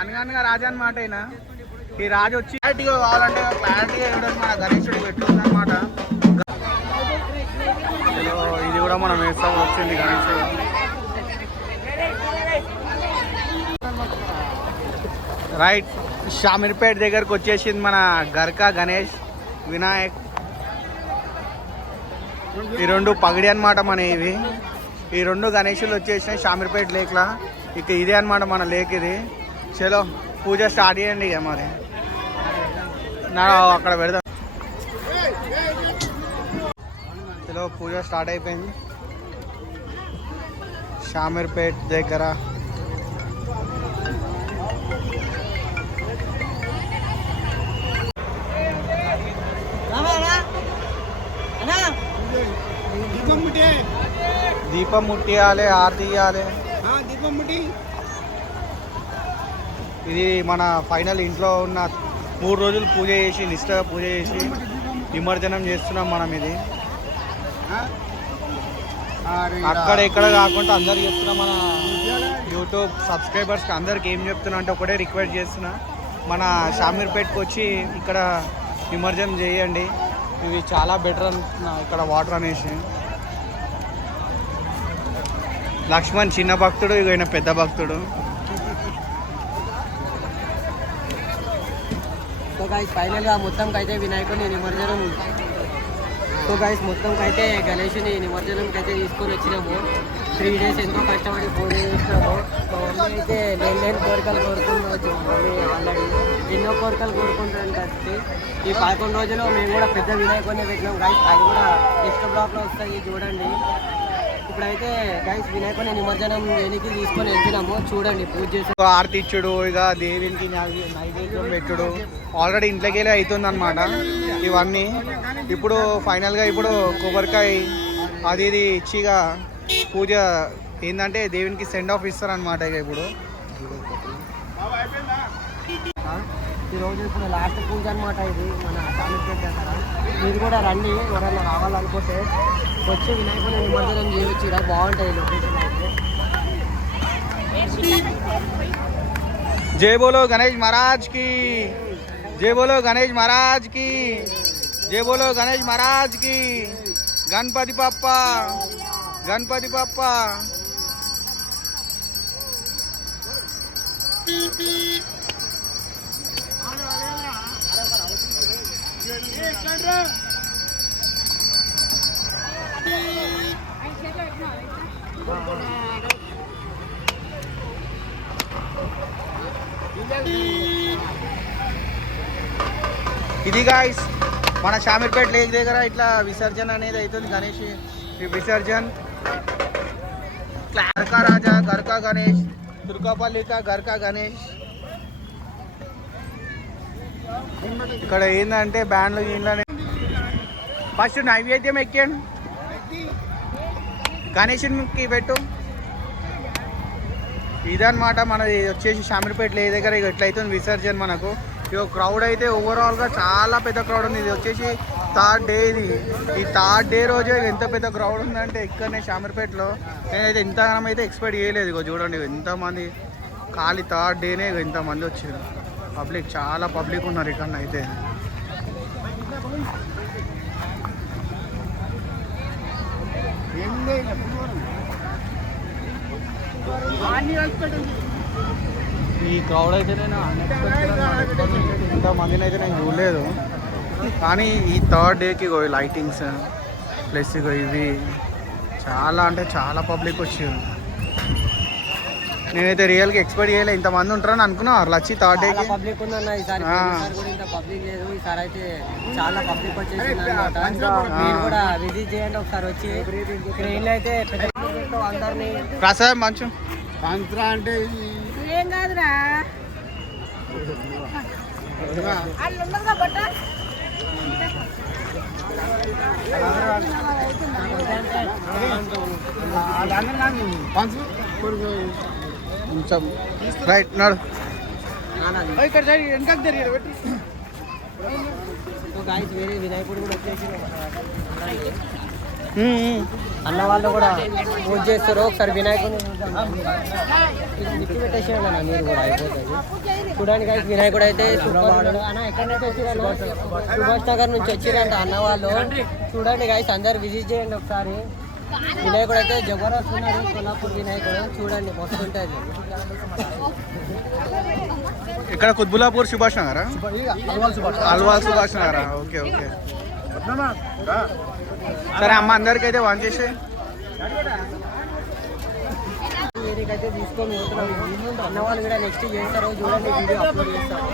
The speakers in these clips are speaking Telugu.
అనగా రాజా అనమాట. అయినా ఈ రాజు వచ్చి క్లారిటీగా కావాలంటే క్లారిటీగా ఇవ్వడం మన గణేశుడు పెట్టుకుందనమాట. ఇది కూడా మనం వేస్తాం వచ్చింది గణేశుడు. రైట్, షామీర్పేట దగ్గరకు వచ్చేసింది మన గర్కా గణేష్ వినాయక్. ఈ రెండు పగిడి అనమాట మన ఇవి. ఈ రెండు గణేషులు వచ్చేసినాయి షామీర్పేట లేక్లా. ఇక ఇదే అనమాట మన లేక్ ఇది. చలో పూజ స్టార్ట్ చేయండి ఇక మరి. నా అక్కడ పెడదాం. చలో పూజ స్టార్ట్ అయిపోయింది షామీర్పేట దగ్గర. దీపం ముట్టియాలి, ఆరతి ఇవ్వాలి. ఇది మన ఫైనల్. ఇంట్లో ఉన్న 3 రోజులు పూజ చేసి నిష్ఠగా పూజ చేసి నిమజ్జనం చేస్తున్నాం మనం. ఇది అక్కడ ఇక్కడ కాకుండా అందరికి చెప్తున్నా, మన యూట్యూబ్ సబ్స్క్రైబర్స్కి అందరికి ఏం చెప్తున్నా అంటే ఒకటే రిక్వెస్ట్ చేస్తున్నా, మన షామీర్పేటకి వచ్చి ఇక్కడ నిమజ్జనం చేయండి. ఇవి చాలా బెటర్ అనుకుంటున్నా ఇక్కడ వాటర్ అనేసి. లక్ష్మణ్ చిన్న భక్తుడు, ఇక ఈయన పెద్ద భక్తుడు. సో గైస్ ఫైనల్గా మొత్తంకి అయితే వినాయకుడిని నిమజ్జనం, సో గైస్ మొత్తంకి అయితే గణేషుని నిమజ్జనంకి అయితే తీసుకొని వచ్చినాము. 3 days ఎంతో కష్టపడి పూజ చేసినాము. మా మమ్మీ అయితే లేని కోరికలు కోరుకుంటూ మమ్మీ ఆల్రెడీ ఎన్నో కోరికలు కోరుకుంటాను కాబట్టి ఈ 11 రోజుల్లో మేము కూడా పెద్ద వినాయకుడిని పెట్టినాం గైస్. అది కూడా నెక్స్ట్ బ్లాక్లో వస్తాయి చూడండి. ఇప్పుడైతే గైస్ వినాయకుడిని నిమజ్జనం దేనికి తీసుకొని వెళ్తున్నాము చూడండి. పూజ చేసి ఆరతి ఇచ్చుడు, ఇక దేవునికి నైవేద్యం పెట్టుడు ఆల్రెడీ ఇంట్లోకి వెళ్ళి అవుతుంది అనమాట ఇవన్నీ. ఇప్పుడు ఫైనల్గా ఇప్పుడు కొబ్బరికాయ అది ఇది ఇచ్చిగా పూజ ఏంటంటే దేవునికి సెండ్ ఆఫ్ ఇస్తారనమాట. ఇక ఇప్పుడు ఈరోజు ఇప్పుడు లాస్ట్ పూజ అనమాట. ఇది మన షామీర్పేట దగ్గర. మీరు కూడా రండి, ఎవరైనా రావాలనుకుంటే వచ్చి వినాయకుడిని నిమజ్జనం చేయవచ్చు. ఇక్కడ బాగుంటాయి లొకేషన్ అయితే. జై బోలో గణేష్ మహారాజ్ కి, జై బోలో గణేష్ మహారాజ్ కి, జై బోలో గణేష్ మహారాజ్ కి. గణపతి బప్ప, గణపతి బప్ప. ఇది గాయ్స్ మన షామీర్పేట లేక్ దగ్గర ఇట్లా విసర్జన అనేది అవుతుంది. గణేష్ విసర్జన్. గర్కా రాజా, గర్కా గణేష్, తుర్కాపల్లిక గర్కా గణేష్. ఇక్కడ ఏంటంటే బ్యాండ్లు ఇంట్లోనే ఫస్ట్ నైవేద్యం ఎక్కండి, గణేషునికి పెట్టు. ఇదన్నమాట మనది వచ్చేసి షామీర్పేట లేక్ దగ్గర. ఇక ఎట్లయితుంది విసర్జన్ మనకు. ఇక క్రౌడ్ అయితే ఓవరాల్గా చాలా పెద్ద క్రౌడ్ ఉంది. ఇది వచ్చేసి 3rd డే. ఇది ఈ 3rd డే రోజే ఎంత పెద్ద క్రౌడ్ ఉందంటే ఇక్కడనే షామీర్పేటలో నేనైతే ఇంతగానం అయితే ఎక్స్పెక్ట్ చేయలేదు. ఇక చూడండి ఎంతమంది, ఖాళీ 3rd డేనే ఇంతమంది వచ్చారు. పబ్లిక్ చాలా పబ్లిక్ ఉన్నారు ఇక్కడ అయితే. ఈ క్రౌడ్ అయితే నేను ఇంతమందిని అయితే నేను చూడలేదు. కానీ ఈ 3rd డేకి లైటింగ్స్ ప్లస్ ఇగో ఇవి చాలా అంటే చాలా పబ్లిక్ వచ్చారు. నేనైతే రియల్గా ఎక్స్పెక్ట్ చేయలే ఇంతమంది ఉంటారని అనుకున్నా. లచ్చి 3rd డేకి పబ్లిక్ ఉందన్న. ఈసారి ఇంత పబ్లిక్ లేదు. ఈసారి అయితే చాలా పబ్లిక్ వచ్చేసింది అనమాట. మీరు కూడా విజిట్ చేయండి ఒకసారి వచ్చి. ట్రైన్లో అయితే అందరినీ ప్రసాదం మంచు పంచరా అంటే ఏం కాదురా. రైట్ నడు. ఇక్కడ వెనక వేరే వినాయకుడు కూడా వచ్చేసి అన్న వాళ్ళు కూడా పూజ చేస్తారు. ఒకసారి వినాయకుడిని పెట్టేసేయండి అన్న, మీరు కూడా అయిపోతుంది. చూడండి guys, వినాయకుడు అయితే సూపర్ ఉన్నాడు. అన్న ఎక్కడి నుంచి వచ్చిరన్న? సుభాష్ నగర్ నుంచి వచ్చిరంట అన్న వాళ్ళు. చూడండి guys, అందరు విజిట్ చేయండి ఒకసారి. వినాయకుడు అయితే జబర్దస్త్ ఉన్నాడు, కొల్లాపూర్ వినాయకుడు. చూడండి మస్తు ఉంటుంది. ఇక్కడ కుత్బులాపూర్ సుభాష్ నగరా? అల్వాల్ సుభాష్ నగరా? Okay okay. సరే అమ్మ, అందరికి అయితే వాన్ చేసే వీరికైతే తీసుకొని పోతున్నాం. అన్న వాళ్ళు కూడా నెక్స్ట్ చేస్తారు. చూడండి వీడియో అప్లోడ్ చేస్తారు.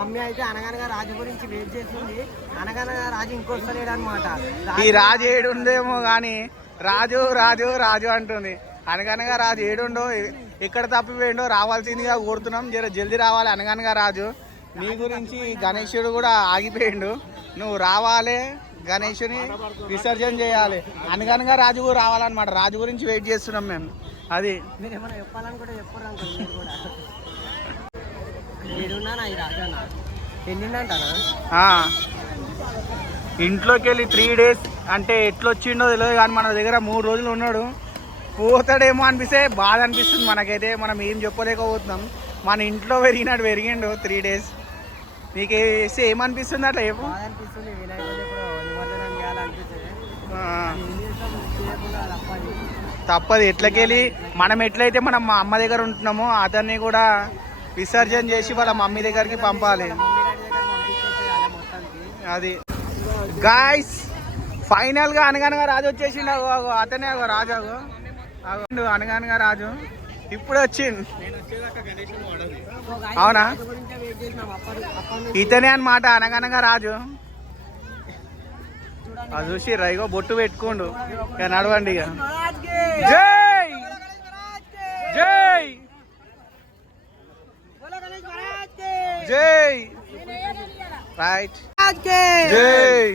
మమ్మీ అయితే అనగనగా రాజు గురించి వెయిట్ చేస్తుంది. అనగనగా రాజు ఇంకొస్తలేడు అనమాట. ఈ రాజు ఏడుందేమో కానీ రాజు రాజు రాజు అంటుంది. అనగనగా రాజు ఏడుండో, ఎక్కడ తప్పిపోయిండో రావాల్సిందిగా కోరుతున్నాం. జర జల్దీ రావాలి అనగనగా రాజు. నీ గురించి గణేశుడు కూడా ఆగిపోయిండు, నువ్వు రావాలి, గణేషుని విసర్జన చేయాలి. అనగనగా రాజు కూడా రావాలన్నమాట. రాజు గురించి వెయిట్ చేస్తున్నాం మేము. అది మీరు ఏమైనా చెప్పాలనుకుంటే చెప్పరు అనుకో. ఏడున్నానా ఈ రాజానా? వెళ్ళిండంటానా? ఇంట్లోకి వెళ్ళి 3 days అంటే ఎట్లొచ్చిండో తెలియదు కానీ మన దగ్గర 3 రోజులు ఉన్నాడు. పోతాడేమో అనిపిస్తే బాధ అనిపిస్తుంది మనకైతే. మనం ఏం చెప్పలేకపోతున్నాం. మన ఇంట్లో పెరిగిండు 3 days. నీకు వేస్తే ఏమనిపిస్తుంది అట్లా చెప్పు? అనిపిస్తుంది. వినాయకుడు కూడా నిమజ్జనం చేయాలనిపిస్తుంది. తప్పదు. ఎట్లకెళ్ళి మనం ఎట్లయితే మనం మా అమ్మ దగ్గర ఉంటున్నామో అతన్ని కూడా విసర్జన చేసి వాళ్ళ మమ్మీ దగ్గరికి పంపాలి. అది గాయ్స్, ఫైనల్ గా అనగనగా రాజు వచ్చేసిండు. అతనే రాజు, అనగనగా రాజు ఇప్పుడు వచ్చింది. అవునా? ఇతనే అన్నమాట అనగనగా రాజు. అది చూసి రైగో బొట్టు పెట్టుకోండు. ఇక నడవండి. ఇక జై జై జై రైట్ జై.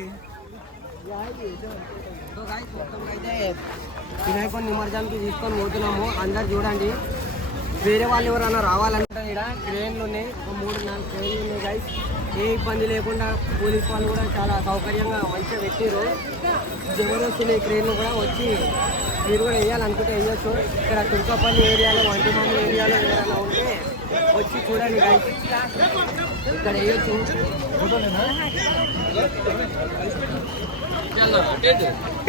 వినాయకుడి నిమజ్జనానికి తీసుకొని పోతున్నాము. అందరు చూడండి. వేరే వాళ్ళు ఎవరైనా రావాలంటే ఇక్కడ ట్రైన్లు ఉన్నాయి, 3-4 ట్రైన్లు ఉన్నాయి గైస్. ఏ ఇబ్బంది లేకుండా పోలీస్ వాళ్ళు కూడా చాలా సౌకర్యంగా మంచిగా పెట్టారు. జబర్దస్త్ ఉన్నాయి ట్రైన్లు కూడా. వచ్చి మీరు కూడా వేయాలనుకుంటే వేయచ్చు. ఇక్కడ తుర్కపల్లి ఏరియాలో, వంటిమామి ఏరియాలో ఎవరైనా ఉంటే వచ్చి చూడండి గైస్, ఇక్కడ వేయచ్చు.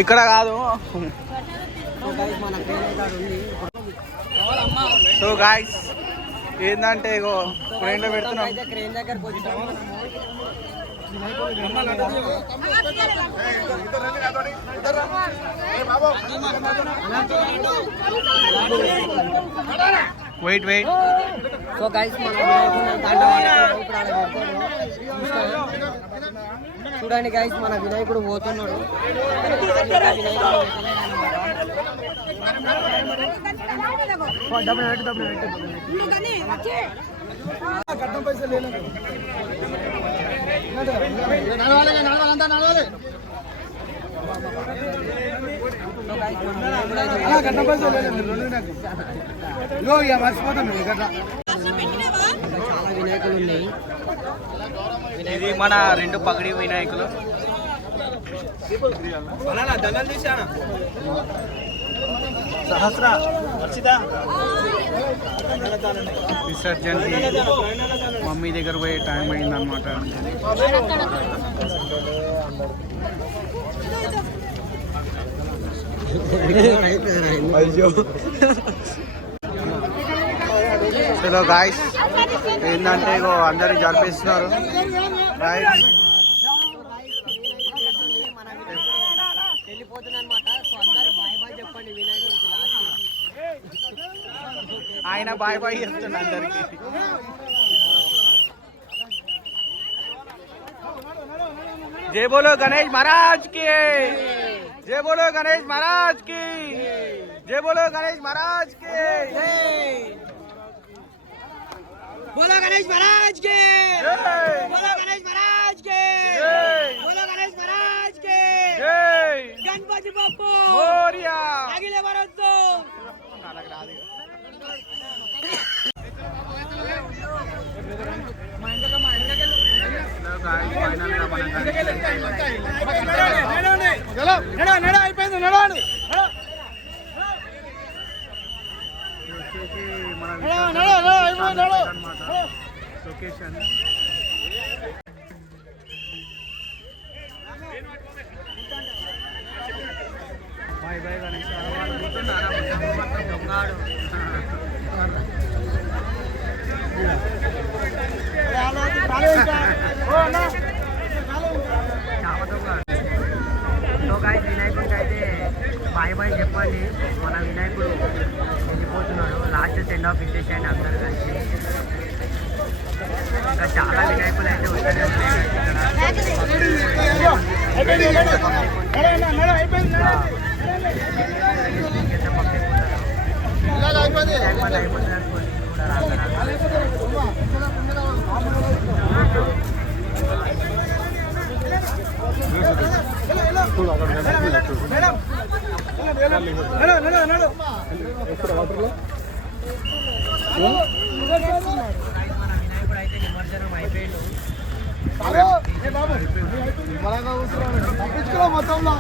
ఇక్కడ కాదు. మన ట్రైన్ కార్డు ఉంది. సో గాయ్స్ ఏంటంటే ఇగో ట్రైన్ లో పెడుతున్నాం. ట్రైన్ దగ్గరకు వచ్చాము. Wait wait. సో గైస్ మన చూడండి గైస్, మన వినాయకుడు పోతున్నాడు. చాలా వినాయకులు ఉన్నాయి. ఇది మన 2 పగడి వినాయకులు. విసర్జనకి మమ్మీ దగ్గర పోయే టైం అయిందన్నమాట. చలో గాయస్, ఏంటంటే ఇగో అందరు జరిపిస్తున్నారు. రైట్, ఆయన బాయ్ బాయ్ చెప్తుండే అందరికి. జై బోలో గణేష్ మహారాజ్ కి, జై బోలో గణేష్ మహారాజ్ కి, జై బోలో గణేష్ మహారాజ్ కి, बोलो गणेश महाराज के, बोलो गणेश महाराज के, बोलो गणेश महाराज के, गणपति बाप्पा मोरया, अगले वर्षों అయిపోయింది నడవండి. వచ్చేసి మన లొకేషన్ బాయ్ బాయ్ గణేష్ దొంగాడు సో గాయస్ వినాయకుడికి అయితే బాయ్ బాయ్ చెప్పండి. మన వినాయకుడు వెళ్ళిపోతున్నాడు. లాస్ట్ సెండ్ ఆఫ్ ఇచ్చేసేయండి అందరు కలిసి. ఇంకా చాలా వినాయకులు అయితే వస్తూనే ఉన్నాయి వినాయకుడు అయితే నిమజ్జనం అయిపోయిండు. మొత్తంలో